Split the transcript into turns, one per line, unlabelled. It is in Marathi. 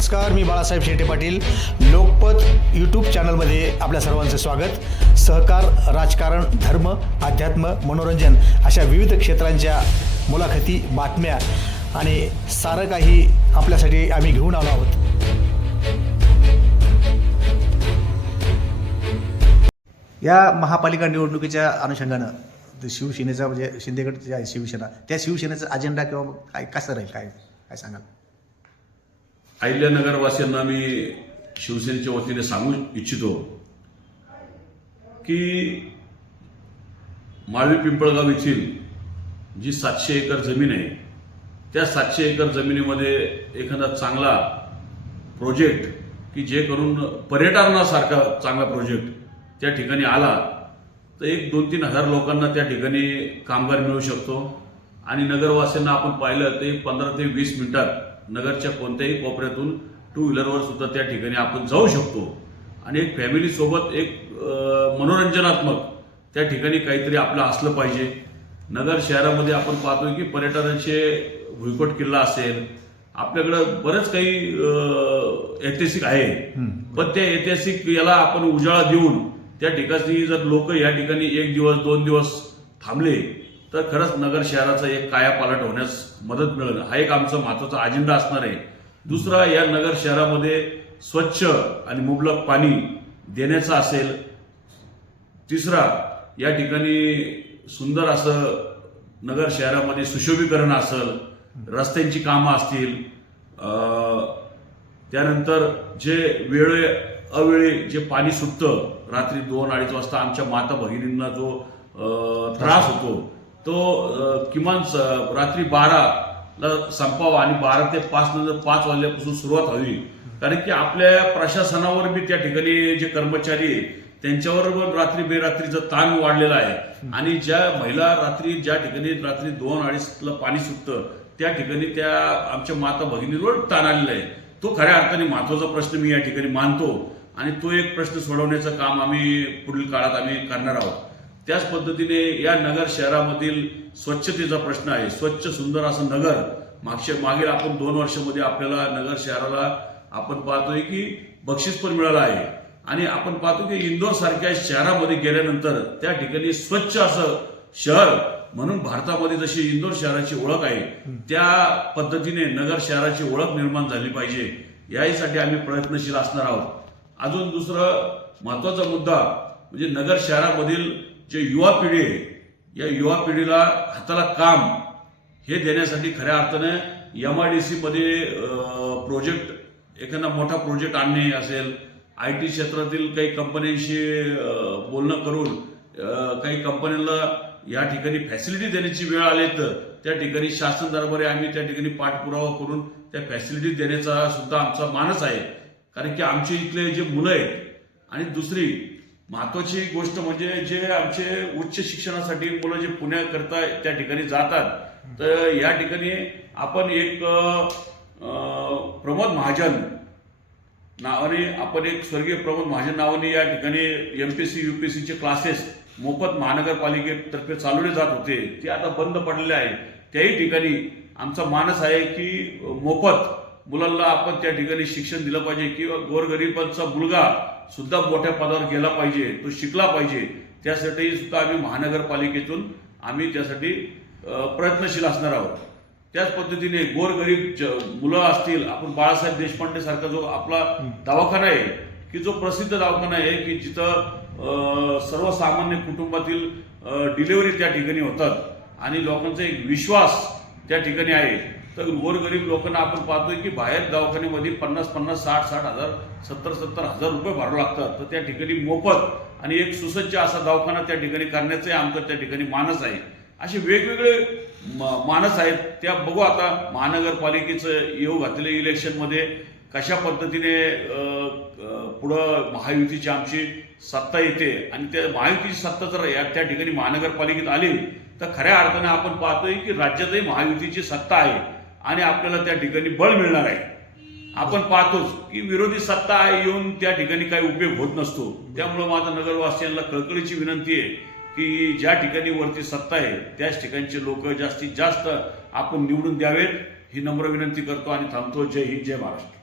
नमस्कार मी बाळासाहेब शेटे पाटील. लोकपत यूट्यूब चॅनलमध्ये आपल्या सर्वांचं स्वागत. सहकार राजकारण धर्म अध्यात्म मनोरंजन अशा विविध क्षेत्रांच्या मुलाखती बातम्या आणि सारं काही आपल्यासाठी आम्ही घेऊन आलो आहोत. या महापालिका निवडणुकीच्या अनुषंगानं शिवसेनेचा म्हणजे शिंदेगड जे आहे शिवसेना त्या शिवसेनेचा अजेंडा किंवा काय कसं राहील? काय काय सांगाल?
अहिल्या नगरवासियांना मी शिवसेनेच्या वतीने सांगू इच्छितो की माळवी पिंपळगाव येथील जी सातशे एकर जमीन आहे त्या सातशे एकर जमिनीमध्ये एखादा चांगला प्रोजेक्ट की जे करून पर्यटनासारखा चांगला प्रोजेक्ट त्या ठिकाणी आला तर एक दोन तीन हजार लोकांना त्या ठिकाणी कामगार मिळू शकतो. आणि नगरवासियांना आपण पाहिलं ते पंधरा ते वीस मिनिटात नगरच्या कोणत्याही कोपऱ्यातून टू व्हीलरवर सुद्धा त्या ठिकाणी आपण जाऊ शकतो. आणि एक फॅमिलीसोबत एक मनोरंजनात्मक त्या ठिकाणी काहीतरी आपलं असलं पाहिजे. नगर शहरामध्ये आपण पाहतोय की पर्यटनाचे भुईकोट किल्ला असेल आपल्याकडं बरंच काही ऐतिहासिक आहे. पण त्या ऐतिहासिक याला आपण उजाळा देऊन त्या ठिकाणी जर लोक या ठिकाणी एक दिवस दोन दिवस थांबले तर खरंच नगर शहराचं एक कायापालट होण्यास मदत मिळेल हा एक आमचा महत्त्वाचा अजेंडा असणार आहे. दुसरा या नगर शहरामध्ये स्वच्छ आणि मुबलक पाणी देण्याचं असेल. तिसरा या ठिकाणी सुंदर असं नगर शहरामध्ये सुशोभीकरण असेल रस्त्यांची कामं असतील. त्यानंतर जे वेळे अवेळी जे पाणी सुटतं रात्री दोन अडीच वाजता आमच्या माता भगिनींना जो त्रास होतो तो किमान स- रात्री बाराला संपावा आणि बारा ते पाच नंतर पाच वाजल्यापासून सुरुवात हवी कारण की आपल्या प्रशासनावर बी त्या ठिकाणी जे कर्मचारी आहे, त्यांच्यावर पण रात्री बेरात्रीचा ताण वाढलेला आहे. आणि ज्या महिला रात्री ज्या ठिकाणी रात्री दोन अडीचला पाणी सुटतं त्या ठिकाणी त्या आमच्या माता भगिनीवर ताण आलेला आहे. तो खऱ्या अर्थाने महत्त्वाचा प्रश्न मी या ठिकाणी मानतो. आणि तो एक प्रश्न सोडवण्याचं काम आम्ही पुढील काळात आम्ही करणार आहोत. त्याच पद्धतीने या नगर शहरामधील स्वच्छतेचा प्रश्न आहे. स्वच्छ सुंदर असं नगर मागच्या मागील आपण दोन वर्षामध्ये आपल्याला नगर शहराला आपण पाहतोय की बक्षीस पण मिळालं आहे. आणि आपण पाहतो की इंदोर सारख्या शहरामध्ये गेल्यानंतर त्या ठिकाणी स्वच्छ असं शहर म्हणून भारतामध्ये जशी इंदोर शहराची ओळख आहे त्या पद्धतीने नगर शहराची ओळख निर्माण झाली पाहिजे. याहीसाठी आम्ही प्रयत्नशील असणार आहोत. अजून दुसरं महत्त्वाचा मुद्दा म्हणजे नगर शहरामधील जे युवा पिढी आहे या युवा पिढीला हाताला काम हे देण्यासाठी खऱ्या अर्थाने एम आय डी सीमध्ये प्रोजेक्ट एखादा मोठा प्रोजेक्ट आणणे असेल आय टी क्षेत्रातील काही कंपन्यांशी बोलणं करून काही कंपन्यांना या ठिकाणी फॅसिलिटी देण्याची वेळ आली तर त्या ठिकाणी शासन दरबारी आम्ही त्या ठिकाणी पाठपुरावा करून त्या फॅसिलिटी देण्याचा सुद्धा आमचा मानस आहे. कारण की आमचे इथले जे मुलं आहेत आणि दुसरी महत्वाची गोष्ट म्हणजे जे आमचे उच्च शिक्षणासाठी मुलं जे पुण्याकरता त्या ठिकाणी जातात तर या ठिकाणी आपण एक प्रमोद महाजन नावाने आपण एक स्वर्गीय प्रमोद महाजन नावाने या ठिकाणी M P C U P सीचे क्लासेस मोफत महानगरपालिकेतर्फे चालवले जात होते. ते आता बंद पडलेले आहे त्याही ठिकाणी आमचा मानस आहे की मोफत मुलांना आपण त्या ठिकाणी शिक्षण दिलं पाहिजे किंवा गोरगरिबांचा मुलगा सुद्धा मोठ्या पदावर गेला पाहिजे तो शिकला पाहिजे त्यासाठी सुद्धा आम्ही महानगरपालिकेतून आम्ही त्यासाठी प्रयत्नशील असणार आहोत. त्याच पद्धतीने गोरगरीब मुलं असतील आपण बाळासाहेब देशपांडे सारखा जो आपला दवाखाना आहे की जो प्रसिद्ध दवाखाना आहे की जिथं सर्वसामान्य कुटुंबातील डिलिव्हरी त्या ठिकाणी होतात. आणि लोकांचा एक विश्वास त्या ठिकाणी आहे. तर गोरगरीब लोकांना आपण पाहतोय की बाहेर दवाखान्यामध्ये पन्नास पन्नास साठ साठ हजार सत्तर सत्तर हजार रुपये भरावं लागतात. तर त्या ठिकाणी मोफत आणि एक सुसज्ज असा दवाखाना त्या ठिकाणी करण्याचे आमचं त्या ठिकाणी मानस आहे. असे वेगवेगळे म- मानस आहेत. त्या बघू आता महानगरपालिकेचं येऊ घातलेल्या इलेक्शनमध्ये कशा पद्धतीने पुढं महायुतीची आमची सत्ता येते आणि त्या महायुतीची सत्ता जर या त्या ठिकाणी महानगरपालिकेत आली तर खऱ्या अर्थाने आपण पाहतोय की राज्यातही महायुतीची सत्ता आहे. आणि आपल्याला त्या ठिकाणी बळ मिळणार आहे. आपण पाहतोच की विरोधी सत्ता आहे येऊन त्या ठिकाणी काही उपयोग होत नसतो. त्यामुळे माझा नगरवासियांना कळकळीची विनंती आहे की ज्या ठिकाणी वरती सत्ता आहे त्याच ठिकाणचे लोक जास्तीत जास्त आपण निवडून द्यावेत ही नम्र विनंती करतो आणि थांबतो. जय हिंद जय महाराष्ट्र.